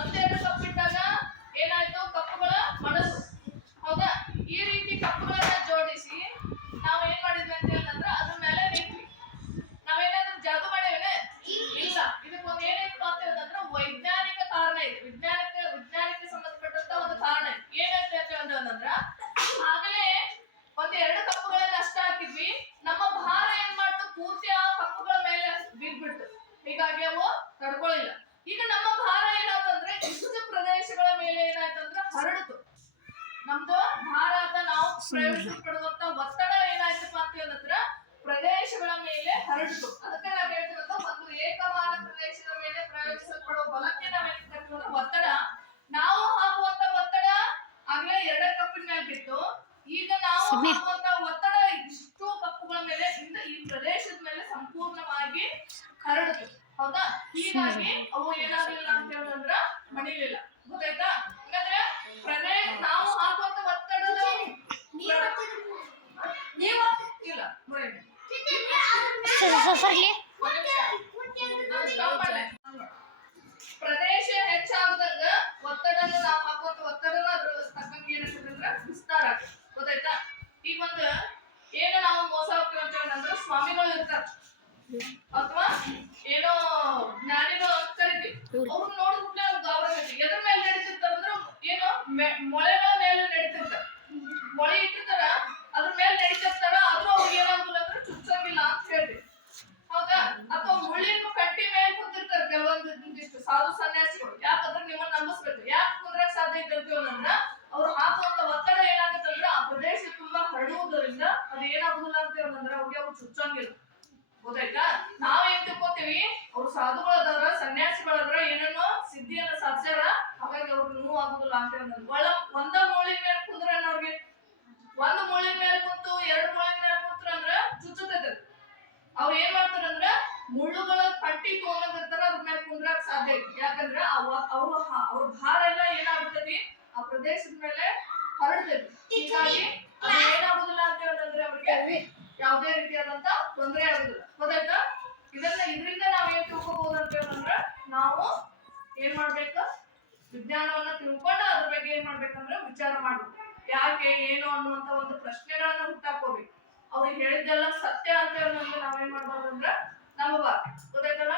ಒಂದೆರಡು ಕಪ್ ಇಟ್ಟಾಗ ಏನಾಯ್ತು? ಕಪ್ಪುಗಳ ಮನಸ್ಸು. ಹೌದಾ? ಈ ರೀತಿ ಕಪ್ಪುಗಳನ್ನ ಜೋಡಿಸಿ ನಾವು ಏನ್ ಮಾಡಿದ್ವಿ ಅಂತ ಹೇಳಿದ್ರೆ ಅದ್ರ ಮೇಲೆ ನಿಂತ್ವಿ. ನಾವೇನಾದ್ರೂ ಜಾದು ಮಾಡೇವೇನೆ? ಇಲ್ಲ. ಇದಕ್ಕೊಂದು ಏನೈತೆ ಅಂತ ಹೇಳಿದ್ರೆ ವೈಜ್ಞಾನಿಕ ಕಾರಣ ಇದೆ. ವಿಜ್ಞಾನಕ್ಕೆ ಸಂಬಂಧಪಟ್ಟಂತ ಒಂದು ಕಾರಣ ಇದೆ. ಏನೈತೆ ಅಂತ ಹೇಳಿದ್ರೆ ಆಗಲೇ ಒಂದೆರಡು ಕಪ್ಪುಗಳನ್ನ ಅಷ್ಟ ಹಾಕಿದ್ವಿ. ನಮ್ಮ ಭಾರ ಏನ್ ಮಾಡ್ತು? ಪೂರ್ತಿ ಆ ಕಪ್ಪುಗಳ ಮೇಲೆ ಬಿದ್ಬಿಡ್ತು. ಹೀಗಾಗಿ ಅವು ತಡ್ಕೊಳ್ಳಿಲ್ಲ. ಈಗ ನಮ್ಮ ಭಾರ ಏನಾಯ್ತಂದ್ರೆ ಇಷ್ಟು ಪ್ರದೇಶಗಳ ಮೇಲೆ ಏನಾಯ್ತಂದ್ರೆ ಹರಡಿತು. ನಮ್ದು ಭಾರ ಅಂತ ನಾವು ಪ್ರಯೋಗಿಸಲ್ಪಡುವಂತ ಒತ್ತಡ ಏನಾಯ್ತಪ್ಪ ಅಂತ ಹೇಳಿದ್ರೆ ಪ್ರದೇಶಗಳ ಮೇಲೆ ಹರಡಿತು. ಅದಕ್ಕೆ ನಾವು ಹೇಳ್ತೀವಂತ ಒಂದು ಏಕಮಾನ ಪ್ರದೇಶದ ಮೇಲೆ ಪ್ರಯೋಗಿಸಲ್ಪಡುವ ಬಲಕ್ಕೆ ನಾವೇನು ಒತ್ತಡ. ನಾವು ಹಾಕುವಂತ ಒತ್ತಡ ಆಗ್ಲೇ 2 ಕಪ್ಪಿನ ಮೇಲೆ ಬಿತ್ತು. ಈಗ ನಾವು ಹಾಕುವಂತ ಒತ್ತಡ ಇಷ್ಟು ಕಪ್ಪುಗಳ ಮೇಲೆ ಈ ಪ್ರದೇಶದ ಮೇಲೆ ಸಂಪೂರ್ಣವಾಗಿ ಹರಡಿತು. ಹೌದಾ? ಹೀಗಾಗಿ ಅವು ಏನಾಗಲಿಲ್ಲ ಅಂತ ಹೇಳಿದ್ರ ಮಣಿಲಿಲ್ಲ. ಗೊತ್ತಾಯ್ತಾ? ಹಾಗಾದ್ರೆ ನಾವು ಹಾಕುವಂತ ಒತ್ತಡದ ಇಲ್ಲ ಪ್ರದೇಶ ಹೆಚ್ಚಾಗುದಂಗ ಒತ್ತಡನ ನಾವು ಹಾಕುವಂತ ಒತ್ತಡನ ಅದ್ರ ತಕ್ಕಂಗೆ ಏನಾಗ್ತದಂದ್ರ ವಿಸ್ತಾರ ಆಗ್ತದೆ. ಗೊತ್ತಾಯ್ತಾ? ಈಗ ಒಂದು ಏನು ನಾವು ಮೋಸ ಹೋಗ್ತೀವಿ ಅಂತ ಹೇಳಿದ್ರೆ ಸ್ವಾಮಿಗಳು ಇರ್ತಾರ ಅಥವಾ ಏನೋ ಜ್ಞಾನಿಗಳು ಅಂತ ಕರಿತೀವಿ. ಅವ್ರು ನೋಡಿದ್ಮೇಲೆ ಅವ್ರು ಗೌರವ ಇರ್ತೀವಿ. ಎದ್ರ ಮೇಲೆ ನಡೀತಿರ್ತಾರ ಅಂದ್ರೆ ಏನೋ ಮೊಳೆಗಳ ಮೇಲೆ ನಡೀತಿರ್ತಾರ. ಮೊಳೆ ಇಟ್ಟಿರ್ತಾರ, ಅದ್ರ ಮೇಲೆ ನಡೀತಿರ್ತಾರ. ಆದ್ರೂ ಅವ್ರಿಗೆ ಏನಾಗುಲ್ಲ ಅಂದ್ರೆ ಚುಚ್ಚಂಗಿಲ್ಲ ಅಂತ ಹೇಳ್ತೀವಿ. ಹೌದಾ? ಅಥವಾ ಮುಳ್ಳಿನ ಕಟ್ಟಿ ಮೇಲೆ ಕುಂತಿರ್ತಾರೆ ಕೆಲವೊಂದಿಷ್ಟು ಸಾಧು ಸನ್ಯಾಸಿಗಳು. ಯಾಕಂದ್ರೆ ನಿಮ್ಮನ್ನ ನಂಬಿಸ್ಬೇಕು. ಯಾಕೆ ಕುಂದ್ರಕ್ ಸಾಧ್ಯ ಇದ್ದಿರ್ತೀವಿ ಅಂದ್ರೆ ಅವ್ರು ಹಾಕುವಂತ ಒತ್ತಡ ಏನಾಗುತ್ತಂದ್ರೆ ಆ ಪ್ರದೇಶ ತುಂಬಾ ಹರಡುವುದರಿಂದ ಅದು ಏನಾಗುದಿಲ್ಲ ಅಂತ ಹೇಳಿದ್ರೆ ಅವ್ರಿಗೆ ಅವ್ರು ಚುಚ್ಚಂಗಿಲ್ಲ. ಗೊತ್ತಾಯ್ತಾ? ನಾವೇನ್ ತಿಳ್ಕೊತೀವಿ? ಅವ್ರು ಸಾಧುಗಳಾದವ್ರ ಸನ್ಯಾಸಿಗಳಾದ್ರ ಏನೇನೋ ಸಿದ್ಧಿಯನ್ನ ಸಾಧಿಸ್ಯಾರ, ಹಾಗಾಗಿ ಅವ್ರಿಗೆ ನೋವು ಆಗುದಿಲ್ಲ ಅಂತ ಹೇಳಿದ್ರೆ ಒಂದ ಮುಳ್ಳಿನ ಮೇಲೆ ಕುಂದ್ರ ಅವ್ರಿಗೆ ಒಂದು ಮುಳ್ಳಿನ ಮೇಲೆ ಕುಂತು 2 ಮುಳ್ಳಿನ ಮೇಲೆ ಕುಂತ್ರ ಅಂದ್ರ ಚುಚ್ಚುತ್ತೈತೆ. ಅವ್ರು ಏನ್ ಮಾಡ್ತಾರಂದ್ರ ಮುಳ್ಳುಗಳ ಪಟ್ಟಿ ತಗೊಂಡಿರ್ತಾರ, ಅದ್ರ ಮೇಲೆ ಕುಂದ್ರಕ್ ಸಾಧ್ಯ ಐತಿ. ಯಾಕಂದ್ರ ಅವ್ರ ಭಾರ ಎಲ್ಲ ಏನಾಗ್ತೈತಿ ಆ ಪ್ರದೇಶದ ಮೇಲೆ ಹರಡ್ತೈತಿ. ಹೀಗಾಗಿ ಅದು ಏನಾಗುದಿಲ್ಲ ಅಂತ ಹೇಳಿದ್ರೆ ಅವ್ರಿಗೆ ಯಾವುದೇ ರೀತಿಯಾದಂತ ತೊಂದರೆ ಆಗುದಿಲ್ಲ. ಗೊತ್ತಾಯ್ತಾ? ಇದರಿಂದ ನಾವ್ ಏನ್ ತಿಳ್ಕೊಬಹುದು ಅಂತ ಹೇಳಿದ್ರೆ ನಾವು ಏನ್ ಮಾಡ್ಬೇಕು? ವಿಜ್ಞಾನವನ್ನ ತಿಳ್ಕೊಂಡು ಅದ್ರ ಬಗ್ಗೆ ಏನ್ ಮಾಡ್ಬೇಕಂದ್ರೆ ವಿಚಾರ ಮಾಡ್ಬೇಕು. ಯಾಕೆ ಏನು ಅನ್ನುವಂತ ಒಂದು ಪ್ರಶ್ನೆಗಳನ್ನ ಹುಟ್ಟಾಕೋಬೇಕು. ಅವ್ರಿಗೆ ಹೇಳಿದ್ದೆಲ್ಲ ಸತ್ಯ ಅಂತ ಹೇಳಿದ್ರೆ ನಾವೇನ್ ಮಾಡ್ಬಾರ್ದು ಅಂದ್ರೆ ನಂಬಬಾರ್ದು. ಗೊತ್ತಾಯ್ತಲ್ಲ?